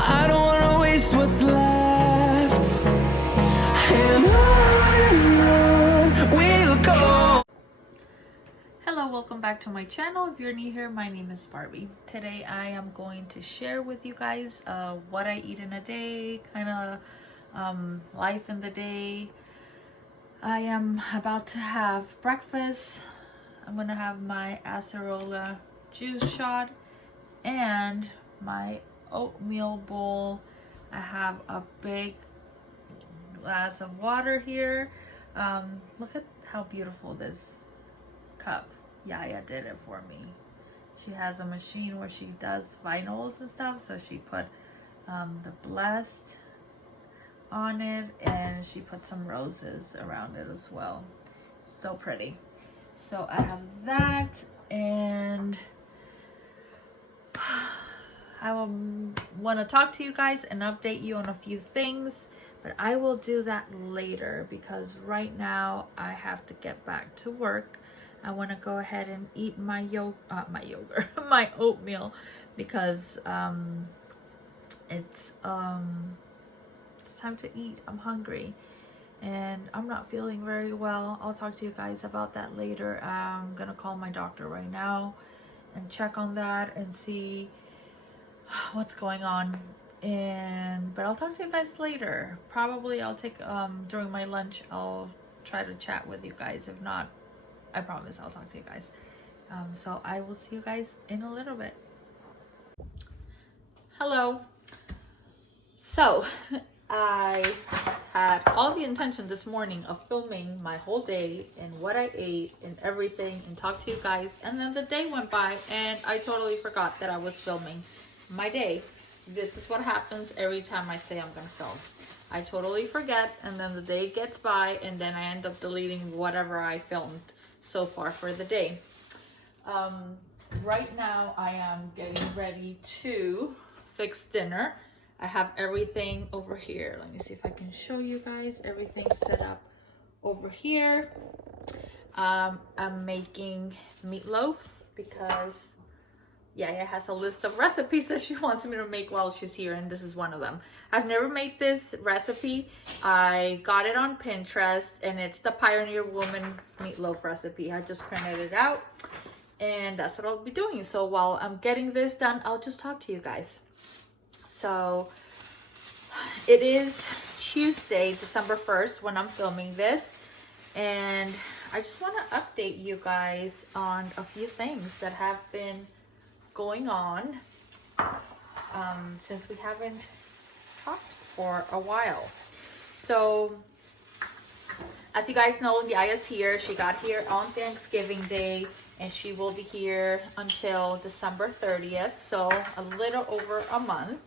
I don't wanna waste what's left. And on we'll go. Hello, welcome back to my channel. If you're new here, my name is Barbie. Today I am going to share with you guys what I eat in a day, kind of life in the day. I am about to have breakfast. I'm gonna have my acerola juice shot and my oatmeal bowl. I have a big glass of water here. Look at how beautiful this cup. Yaya did it for me. She has a machine where she does vinyls and stuff, so she put the blessed on it, and she put some roses around it as well. So pretty. So I have that, and I want to talk to you guys and update you on a few things, but I will do that later because right now I have to get back to work. I want to go ahead and eat my my oatmeal because it's time to eat. I'm hungry and I'm not feeling very well. I'll talk to you guys about that later. I'm gonna call my doctor right now and check on that and see what's going on, but I'll talk to you guys later. Probably I'll take during my lunch I'll try to chat with you guys. If not, I promise I'll talk to you guys. So I will see you guys in a little bit. Hello. So I had all the intention this morning of filming my whole day and what I ate and everything and talk to you guys, and then the day went by and I totally forgot that I was filming my day. This is what happens every time I say I'm gonna film. I totally forget, and then the day gets by and then I end up deleting whatever I filmed so far for the day. Right now I am getting ready to fix dinner. I have everything over here. Let me see if I can show you guys everything set up over here. I'm making meatloaf because Yaya has a list of recipes that she wants me to make while she's here, and this is one of them. I've never made this recipe. I got it on Pinterest, and it's the Pioneer Woman meatloaf recipe. I just printed it out, and that's what I'll be doing. So while I'm getting this done, I'll just talk to you guys. So it is Tuesday, December 1st when I'm filming this, and I just want to update you guys on a few things that have been going on since we haven't talked for a while. So as you guys know, Yaya's here. She got here on Thanksgiving Day, and she will be here until December 30th, so a little over a month.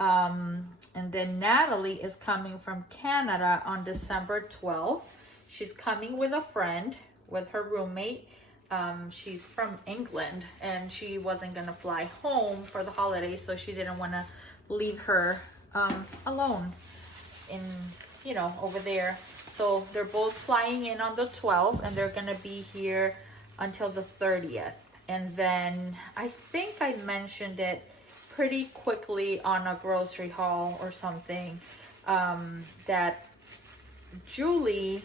And then Natalie is coming from Canada on December 12th. She's coming with a friend, with her roommate. She's from England, and she wasn't gonna fly home for the holidays, so she didn't want to leave her alone over there. So they're both flying in on the 12th, and they're gonna be here until the 30th. And then I think I mentioned it pretty quickly on a grocery haul or something, that Julie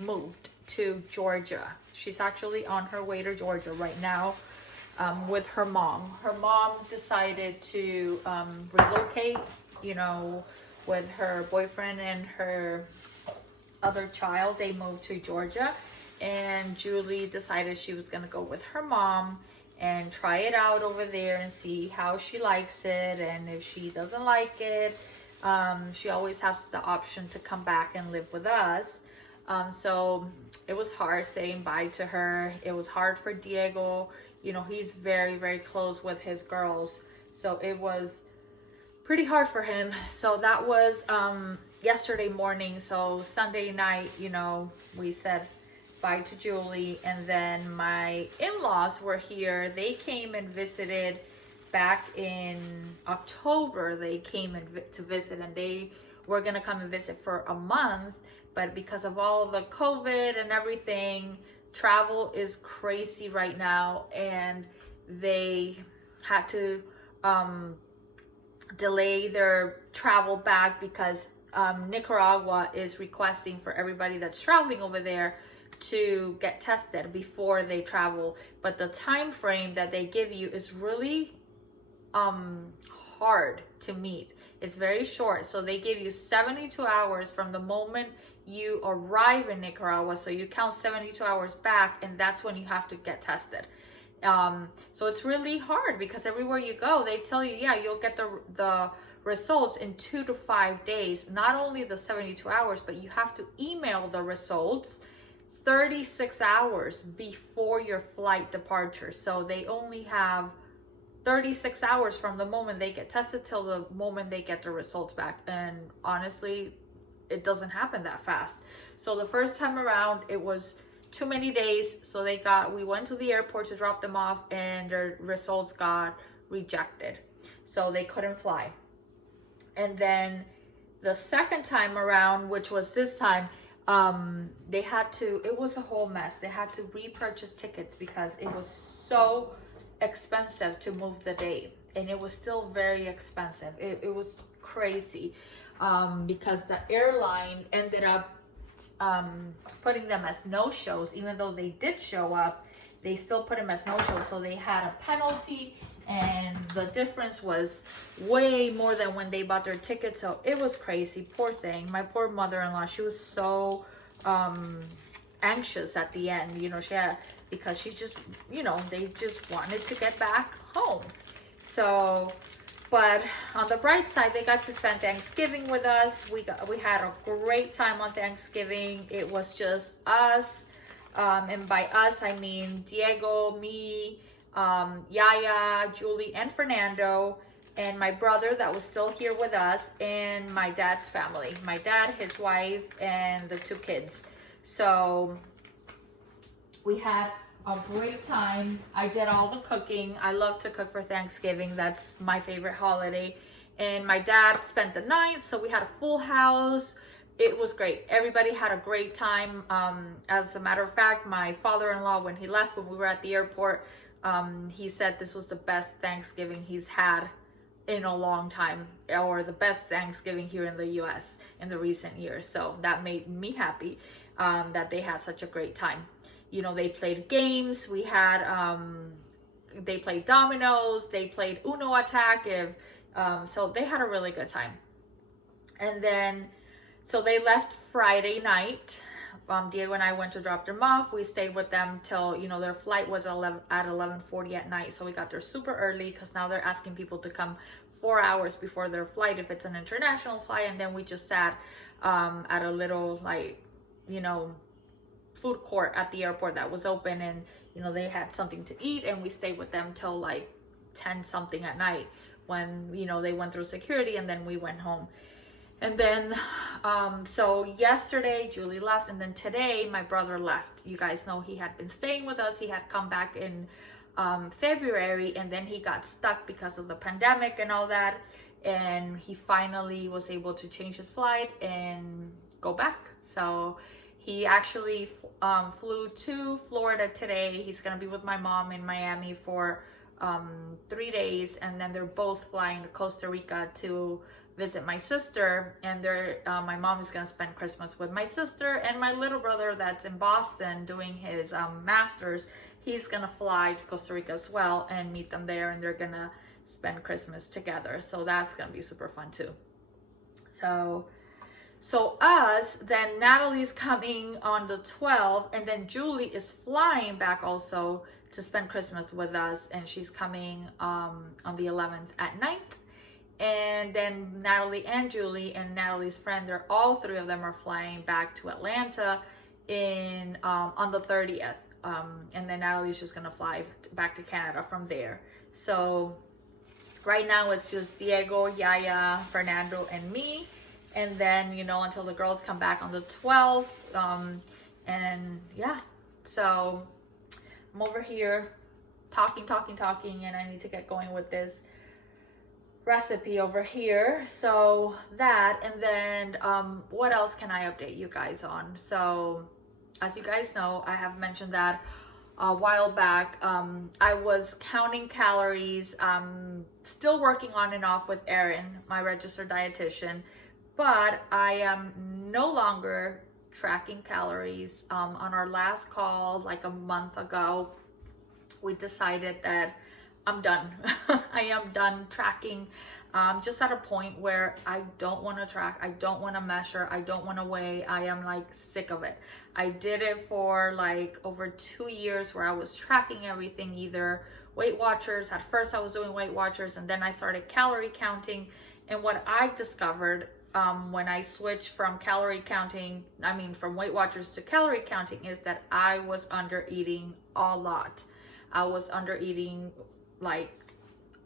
moved to Georgia. She's actually on her way to Georgia right now with her mom. Her mom decided to relocate, with her boyfriend and her other child. They moved to Georgia, and Julie decided she was gonna go with her mom and try it out over there and see how she likes it. And if she doesn't like it, she always has the option to come back and live with us. So it was hard saying bye to her. It was hard for Diego. He's very, very close with his girls, so it was pretty hard for him. So that was yesterday morning. So Sunday night, we said bye to Julie, and then my in-laws were here. They came and visited back in October. They came to visit, and they were gonna come and visit for a month, but because of all the COVID and everything, travel is crazy right now, and they had to delay their travel back because Nicaragua is requesting for everybody that's traveling over there to get tested before they travel. But the time frame that they give you is really hard to meet. It's very short. So they give you 72 hours from the moment you arrive in Nicaragua. So you count 72 hours back, and that's when you have to get tested. So it's really hard because everywhere you go, they tell you, yeah, you'll get the results in 2 to 5 days. Not only the 72 hours, but you have to email the results 36 hours before your flight departure. So they only have 36 hours from the moment they get tested till the moment they get the results back. And honestly, it doesn't happen that fast. So the first time around, it was too many days. So we went to the airport to drop them off, and their results got rejected. So they couldn't fly. And then the second time around, which was this time, it was a whole mess. They had to repurchase tickets because it was so expensive to move the date, and it was still very expensive. It was crazy because the airline ended up putting them as no-shows. Even though they did show up, they still put them as no-shows. So they had a penalty, and the difference was way more than when they bought their ticket. So it was crazy. Poor thing. My poor mother-in-law, she was so anxious at the end, you know, because she just, you know, they just wanted to get back home. So, but on the bright side, they got to spend Thanksgiving with us. We had a great time on Thanksgiving. It was just us, and by us I mean Diego, me, Yaya, Julie, and Fernando, and my brother that was still here with us, and my dad's family, my dad, his wife, and the 2 kids. So we had a great time. I did all the cooking. I love to cook for Thanksgiving. That's my favorite holiday. And my dad spent the night, so we had a full house. It was great. Everybody had a great time. As a matter of fact, my father-in-law, when he left, when we were at the airport, he said this was the best Thanksgiving he's had in a long time, or the best Thanksgiving here in the US in the recent years. So that made me happy that they had such a great time. You know, they played games. We had they played dominoes, they played Uno Attack, so they had a really good time. And then so they left Friday night. Diego and I went to drop them off. We stayed with them till, you know, their flight was at 11:40 at night. So we got there super early because now they're asking people to come 4 hours before their flight if it's an international flight. And then we just sat at a little, like, you know, food court at the airport that was open, and, you know, they had something to eat, and we stayed with them till like 10 something at night when, you know, they went through security, and then we went home. And then, so yesterday Julie left, and then today my brother left. You guys know he had been staying with us. He had come back in February, and then he got stuck because of the pandemic and all that. And he finally was able to change his flight and go back. So he actually flew to Florida today. He's gonna be with my mom in Miami for 3 days, and then they're both flying to Costa Rica to visit my sister. And my mom is gonna spend Christmas with my sister, and my little brother that's in Boston doing his master's, he's gonna fly to Costa Rica as well and meet them there, and they're gonna spend Christmas together. So that's gonna be super fun too. So us, then Natalie's coming on the 12th, and then Julie is flying back also to spend Christmas with us, and she's coming on the 11th at night. And then Natalie and Julie and Natalie's friend, all 3 of them are flying back to Atlanta on the 30th. And then Natalie's just gonna fly back to Canada from there. So right now it's just Diego, Yaya, Fernando, and me. And then, you know, until the girls come back on the 12th. And yeah, so I'm over here talking, and I need to get going with this recipe over here. So that, and then what else can I update you guys on? So as you guys know, I have mentioned that a while back. I was counting calories, still working on and off with Erin, my registered dietitian, but I am no longer tracking calories. On our last call, like a month ago, we decided that I'm done. I am done tracking. Just at a point where I don't want to track, I don't want to measure, I don't want to weigh. I am like sick of it. I did it for like over 2 years where I was tracking everything, either Weight Watchers. At first I was doing Weight Watchers, and then I started calorie counting. And what I discovered when I switched from from Weight Watchers to calorie counting, is that I was under eating a lot. I was under eating like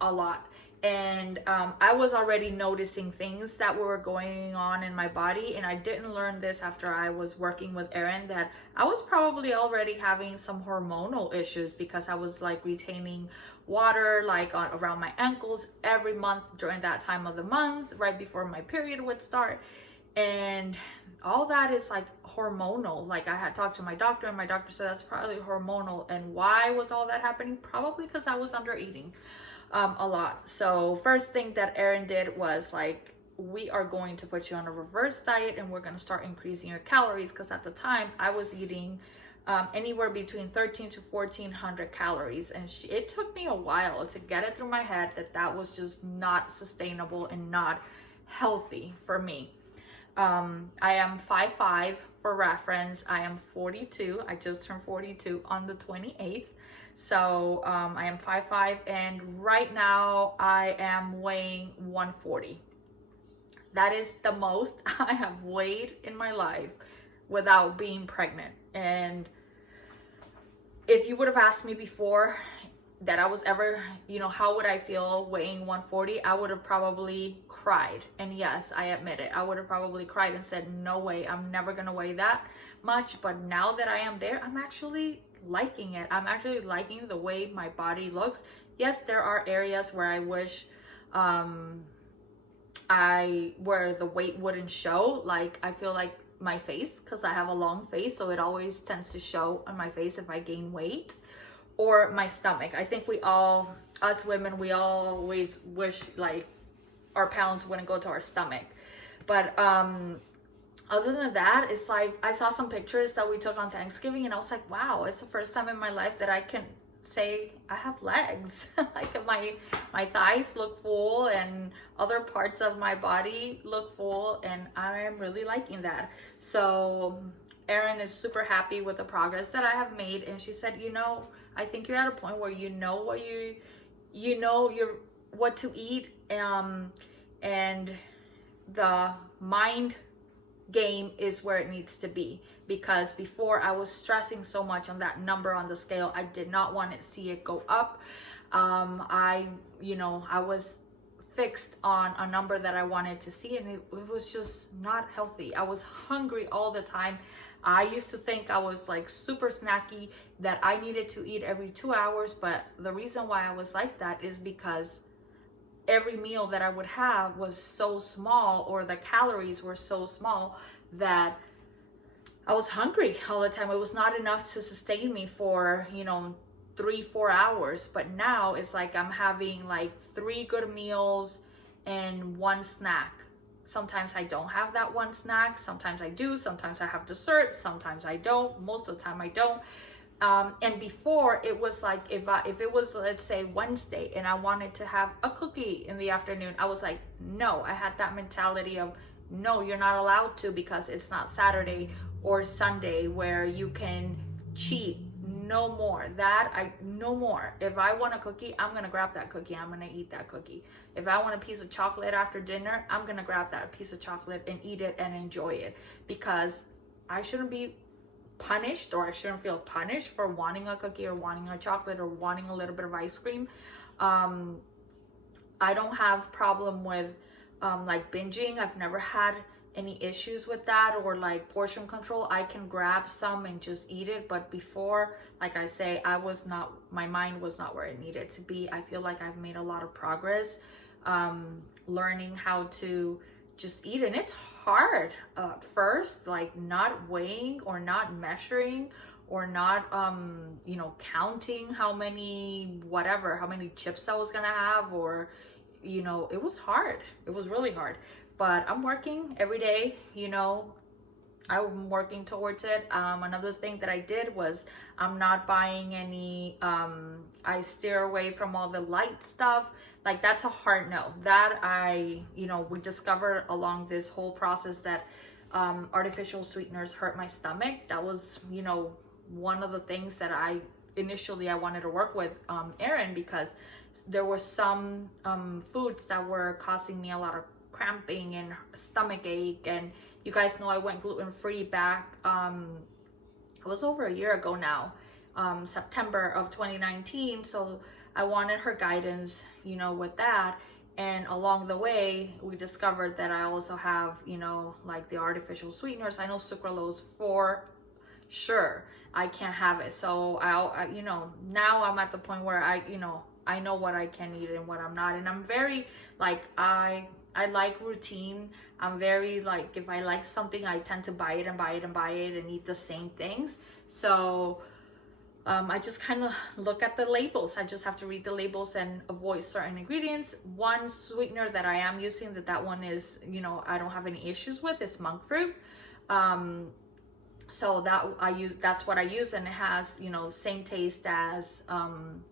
a lot. And I was already noticing things that were going on in my body, and I didn't learn this after I was working with Erin, that I was probably already having some hormonal issues, because I was like retaining water like around my ankles every month during that time of the month, right before my period would start. And all that is like hormonal. Like, I had talked to my doctor, and my doctor said that's probably hormonal. And why was all that happening? Probably because I was under eating a lot. So first thing that Erin did was like, we are going to put you on a reverse diet, and we're going to start increasing your calories, because at the time I was eating anywhere between 13 to 1400 calories, and it took me a while to get it through my head that that was just not sustainable and not healthy for me. I am 5'5", for reference. I am 42. I just turned 42 on the 28th. So I am 5'5", and right now I am weighing 140. That is the most I have weighed in my life without being pregnant. And if you would have asked me before that I was ever, how would I feel weighing 140, I would have probably cried. And yes, I admit it. I would have probably cried and said, no way, I'm never going to weigh that much. But now that I am there, I'm actually liking it. I'm actually liking the way my body looks. Yes, there are areas where I wish where the weight wouldn't show. Like, I feel like my face, because I have a long face, so it always tends to show on my face if I gain weight, or my stomach. I think us women, we always wish like our pounds wouldn't go to our stomach. But other than that, it's like, I saw some pictures that we took on Thanksgiving, and I was like, wow, it's the first time in my life that I can say I have legs. Like, my thighs look full, and other parts of my body look full, and I am really liking that. So Erin is super happy with the progress that I have made, and she said, I think you're at a point where you know what to eat, and the mind game is where it needs to be. Because before, I was stressing so much on that number on the scale. I did not want to see it go up. I was fixed on a number that I wanted to see, and it was just not healthy. I was hungry all the time. I used to think I was like super snacky, that I needed to eat every 2 hours. But the reason why I was like that is because every meal that I would have was so small, or the calories were so small, that I was hungry all the time. It was not enough to sustain me for 3-4 hours. But now it's like I'm having like 3 good meals and 1 snack. Sometimes I don't have that 1 snack, sometimes I do, sometimes I have dessert, sometimes I don't, most of the time I don't. And before, it was like, if it was, let's say, Wednesday, and I wanted to have a cookie in the afternoon, I was like, no. I had that mentality of, no, you're not allowed to, because it's not Saturday or Sunday where you can cheat. No more. No more. If I want a cookie, I'm gonna grab that cookie. I'm gonna eat that cookie. If I want a piece of chocolate after dinner, I'm gonna grab that piece of chocolate and eat it and enjoy it, because I shouldn't be punished, or I shouldn't feel punished for wanting a cookie, or wanting a chocolate, or wanting a little bit of ice cream. I don't have problem with like binging. I've never had any issues with that, or like portion control. I can grab some and just eat it. But before, like I say, my mind was not where it needed to be. I feel like I've made a lot of progress learning how to just eat. And it's hard first, like not weighing or not measuring or not you know, counting how many chips I was gonna have, or you know, it was hard. It was really hard, but I'm working every day, you know. I'm working towards it. Another thing that I did was I'm not buying any, I steer away from all the light stuff. Like, that's a hard no. That we discovered along this whole process that artificial sweeteners hurt my stomach. That was, you know, one of the things that I wanted to work with Erin, because there were some foods that were causing me a lot of cramping and stomach ache. And you guys know I went gluten-free back, it was over a year ago now, September of 2019. So I wanted her guidance, you know, with that. And along the way, we discovered that I also have, you know, like the artificial sweeteners. I know sucralose for sure I can't have it. So I you know, now I'm at the point where I know what I can eat and what I'm not. And I'm very like, I like routine. I'm very like, if I like something, I tend to buy it and buy it and buy it and eat the same things. So I just kind of look at the labels. I just have to read the labels and avoid certain ingredients. One sweetener that I am using, that one is, you know, I don't have any issues with, is monk fruit. So that's what I use, and it has, you know, the same taste as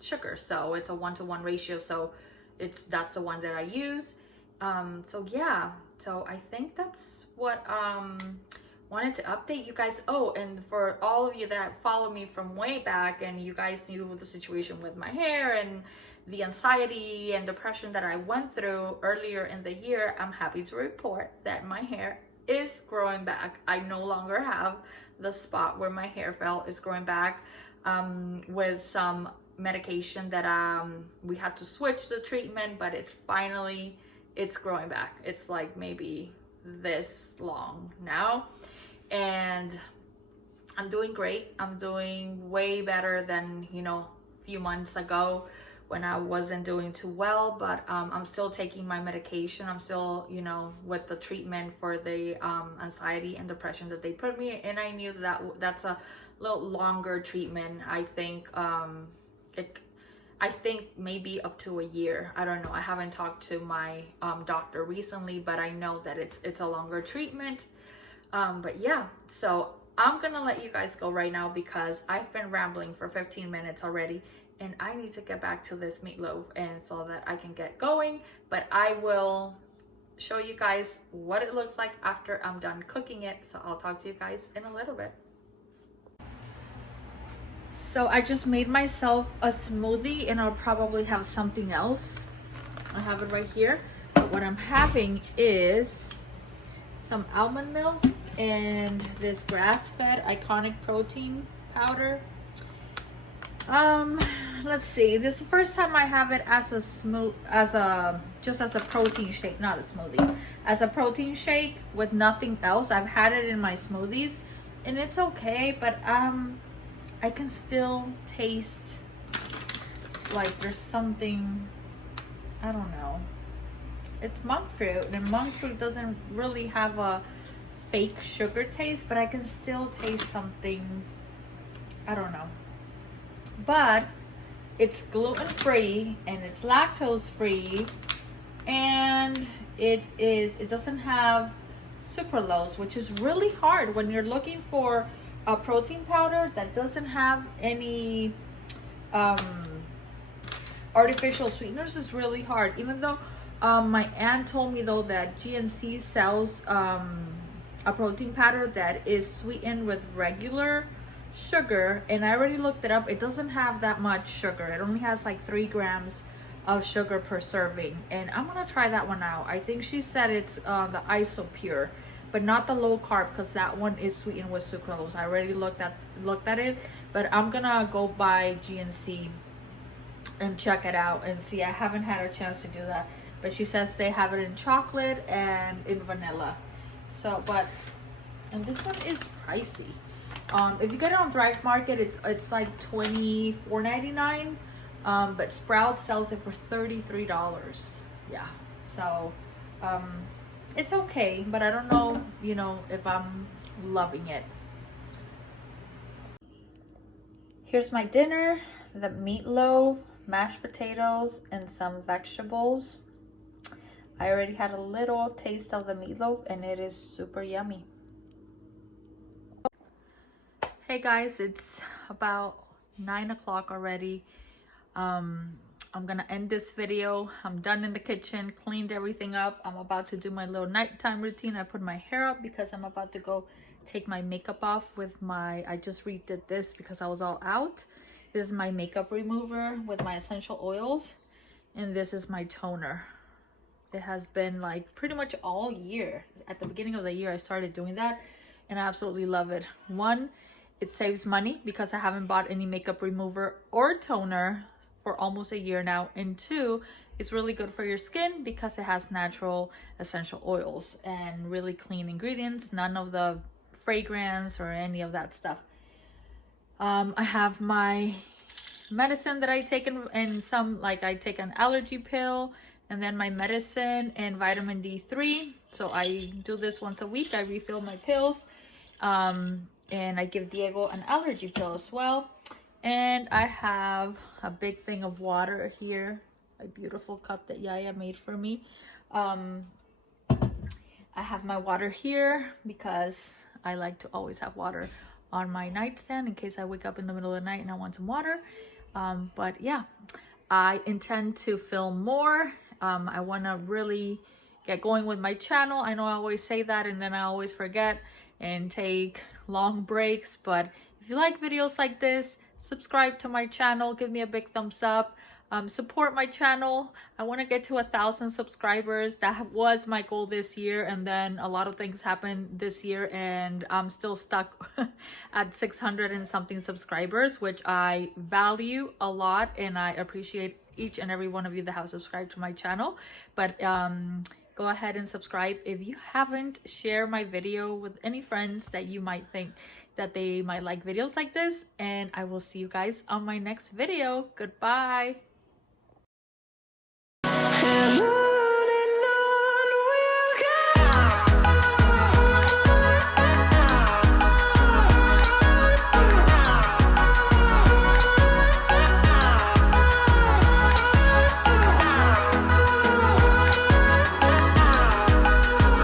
sugar. So it's a 1-to-1 ratio. So that's the one that I use. So yeah, so I think that's what wanted to update you guys. Oh, and for all of you that follow me from way back, and you guys knew the situation with my hair and the anxiety and depression that I went through earlier in the year, I'm happy to report that my hair is growing back. I no longer have the spot where my hair fell. Is growing back with some medication that we had to switch the treatment, but it's growing back. It's like maybe this long now, and I'm doing great. I'm doing way better than, you know, a few months ago when I wasn't doing too well. But I'm still taking my medication. I'm still, you know, with the treatment for the anxiety and depression that they put me in. I knew that that's a little longer treatment. I think I think maybe up to a year. I don't know. I haven't talked to my doctor recently, but I know that it's a longer treatment. But yeah, so I'm gonna let you guys go right now because I've been rambling for 15 minutes already, and I need to get back to this meatloaf and so that I can get going. But I will show you guys what it looks like after I'm done cooking it. So I'll talk to you guys in a little bit. So I just made myself a smoothie, and I'll probably have something else. I have it right here. But what I'm having is some almond milk and this grass-fed Iconic protein powder. Let's see. This is the first time I have it as just as a protein shake, not a smoothie. As a protein shake with nothing else. I've had it in my smoothies and it's okay, but I can still taste like there's something, I don't know. It's monk fruit, and monk fruit doesn't really have a fake sugar taste, but I can still taste something, I don't know. But it's gluten-free and it's lactose-free, and it doesn't have sucralose, which is really hard when you're looking for a protein powder that doesn't have any artificial sweeteners. Is really hard. Even though my aunt told me though that GNC sells a protein powder that is sweetened with regular sugar, and I already looked it up. It doesn't have that much sugar. It only has like 3 grams of sugar per serving, and I'm gonna try that one out. I think she said it's the Isopure, but not the low carb, because that one is sweetened with sucralose. I already looked at it, but I'm gonna go by GNC and check it out and see. I haven't had a chance to do that, but she says they have it in chocolate and in vanilla. So, and this one is pricey. If you get it on Drive Market, it's like $24.99, but Sprouts sells it for $33. Yeah, so it's okay, but I don't know, if I'm loving it. Here's my dinner: the meatloaf, mashed potatoes, and some vegetables. I already had a little taste of the meatloaf and it is super yummy. Hey guys, it's about 9 o'clock already. I'm gonna end this video. I'm done in the kitchen, cleaned everything up. I'm about to do my little nighttime routine. I put my hair up because I'm about to go take my makeup off with my, I just redid this because I was all out. This is my makeup remover with my essential oils, and this is my toner. It has been like pretty much all year. At the beginning of the year I started doing that and I absolutely love it. One, it saves money because I haven't bought any makeup remover or toner for almost a year now. And two, it's really good for your skin because it has natural essential oils and really clean ingredients, none of the fragrance or any of that stuff. I have my medicine that I take in some, like I take an allergy pill and then my medicine and vitamin D3. So I do this once a week. I refill my pills. And I give Diego an allergy pill as well. And I have a big thing of water here, a beautiful cup that Yaya made for me. I have my water here because I like to always have water on my nightstand in case I wake up in the middle of the night and I want some water. But yeah, I intend to film more. I want to really get going with my channel. I know I always say that and then I always forget and take long breaks, but if you like videos like this, subscribe to my channel, give me a big thumbs up, support my channel. I want to get to 1,000 subscribers. That was my goal this year, and then a lot of things happened this year and I'm still stuck at 600 and something subscribers, which I value a lot and I appreciate each and every one of you that have subscribed to my channel. But go ahead and subscribe if you haven't. Share my video with any friends that you might think that they might like videos like this, and I will see you guys on my next video. Goodbye.